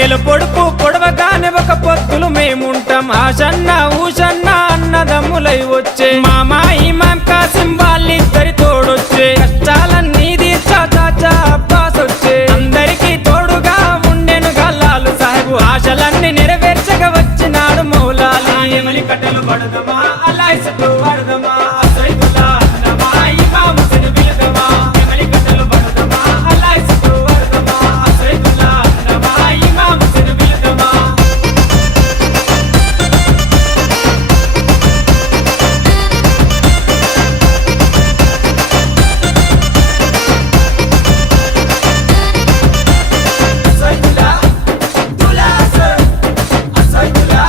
నెల పొడుపు పొడవగానే ఒక పొత్తులు మేముంటాం ఆషన్న ఊషన్న అన్నదమ్ములై వచ్చే మామా ఇమాం కాసిం వాళ్ళిద్దరి తోడొచ్చే కష్టాలన్నీ తీర్చా చాచా అబ్బాస్ వచ్చే అందరికీ తోడుగా ఉండెను గల్లాలు సాహెబు ఆశలన్నీ నెరవేర్చగా వచ్చినాడు మౌలాలి ఎమలి కట్టెలు పడదమా అల్లాయిసకు పడదమా అసైదుల్లా అన్నమా ఇమాం హుస్సేన్ బిలదమా ఎమలి కట్టెలు పడదమా అల్లాయిసకు పడదమా అసైదుల్లా అన్నమా ఇమాం హుస్సేన్ బిలదమా అసైదుల్లా దులాసర్ అసైదుల్లా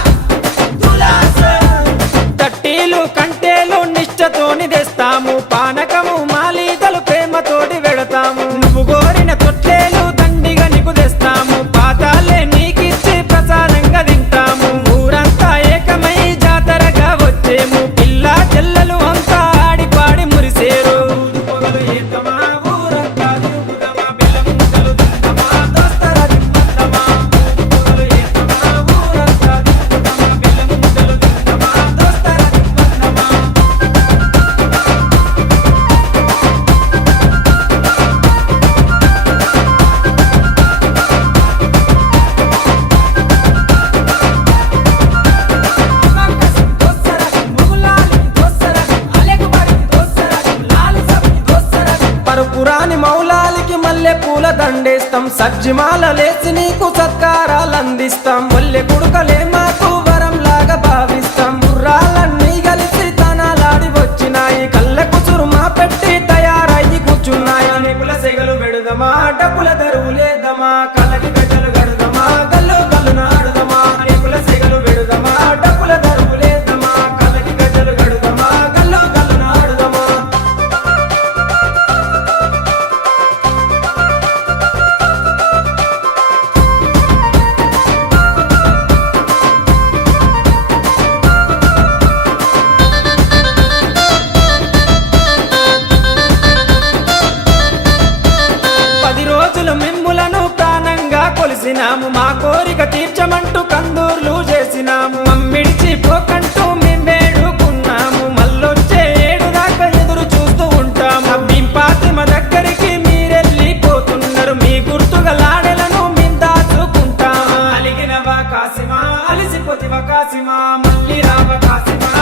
దులాసర్ తట్టీలు కంటేలు నిష్టతోని తెస్తాము పానకము మాలీదలు ప్రేమతోటి వెడతాము నువ్వు కోరిన తొట్టేలు దండిగా నీకు తెస్తాము పాతాలే నీకిచ్చి ప్రసాదంగా తింటాము ఊరంతా ఏకమై జాతరగా వచ్చేము పిల్ల చెల్లెలు అంతా ఆడి పాడి మురిసేరు పొగలు ఏతమా ఊరంతా తిరుగుదమా బెల్లం ముద్దలు తిందమా దోస్తరా తిందమా పొగలు ఏతమా ఊరంతా తిరుగుదమా బెల్లం ముద్దలు తిందమా దోస్తరా తిందమా పరుపురాని మౌలాలికి మల్లె పూల దండేస్తాం సజ్జిమాల లేచి నీకు సత్కారాలు అందిస్తాం మల్లె గుడుకలే మాకు వరం లాగా భావిస్తాం గుర్రాలన్నీ కలిసి తనాలాడి వచ్చినాయి కళ్ళ కుసురు మా పెట్టి తయారయ్యి కూర్చున్నాయి నెకుల సెగలు పెడదమా డబ్బుల దరువు లేదమా కలకి గడ్డలు గడదమా గల్లు గల్లు నాడుదమా నెకుల సెగలు పెడదమా డబ్బుల దరువు లేదమా కలకి గడ్డలు గడదమా గల్లు గల్లు నాడుదమా పది రోజులు మిమ్ములను ప్రాణంగా కొలిసినాము మా కోరిక తీర్చమంటూ కందూర్లు చేసినాము మమ్మిడిచి పోకంటూ మేము వేడుకున్నాము మళ్ళొచ్చే ఏడు దాకా ఎదురు చూస్తూ ఉంటాము మీ పాతిమ దగ్గరికి మీరెళ్ళిపోతున్నారు మీ గుర్తుగా లాడెలను మేము దాచుకుంటాము అలిగినవా కాసిమా అలిసిపోతివా కాసిమా మళ్ళీ రావ కాసిమా